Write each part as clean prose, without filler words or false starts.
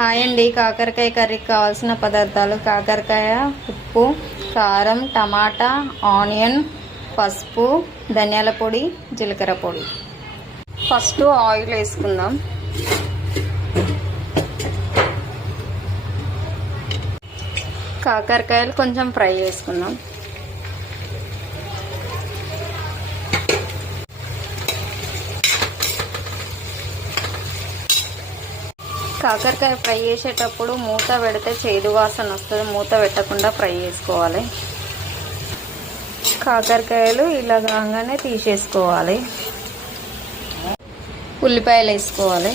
Hi అండి. కాకరకాయ కర్రీకి కావాల్సిన పదార్థాలు: కాకరకాయ, ఉప్పు, కారం, టమాటా, ఆనియన్, పసుపు, ధనియాల పొడి, జీలకర్ర పొడి. ఫస్ట్ ఆయిల్ వేసుకుందాం. కాకరకాయలు కొంచెం ఫ్రై చేసుకుందాం. కాకరకాయ ఫ్రై చేసేటప్పుడు మూత పెడితే చేదు వాసన వస్తుంది. మూత పెట్టకుండా ఫ్రై చేసుకోవాలి. కాకరకాయలు ఇలా కాగానే తీసేసుకోవాలి. ఉల్లిపాయలు వేసుకోవాలి.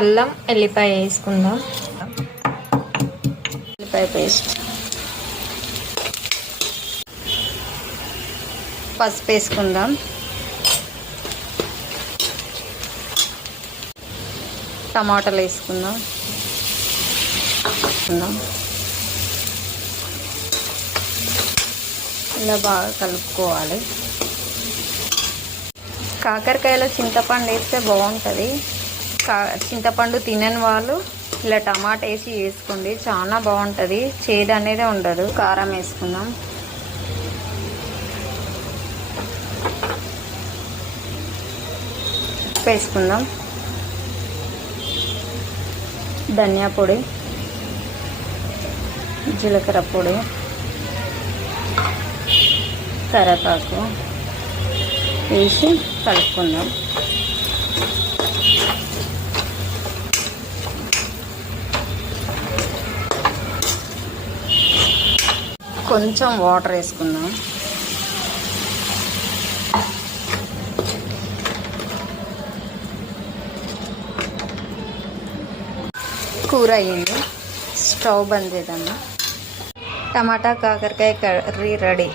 అల్లం ఎల్లిపాయ వేసుకుందాం. ఉల్లిపాయ పేస్ట్, పసుపు వేసుకుందాం. టమాటాలు వేసుకుందాం. ఇలా బాగా కలుపుకోవాలి. కాకరకాయలో చింతపండు వేస్తే బాగుంటుంది. చింతపండు తినని వాళ్ళు ఇలా టమాటా వేసి వేసుకోండి, చాలా బాగుంటుంది. చేదు అనేది ఉండదు. కారం వేసుకుందాం. ఉప్పు వేసుకుందాం. ధనియా పొడి, జీలకర్ర పొడి, కరివేపాకు వేసి కలుపుకుందాం. కొంచెం వాటర్ వేసుకుందాం. కూర అయ్యింది. స్టవ్ బంద్ చేద్దాము. టమాటా కాకరకాయ కర్రీ రెడీ.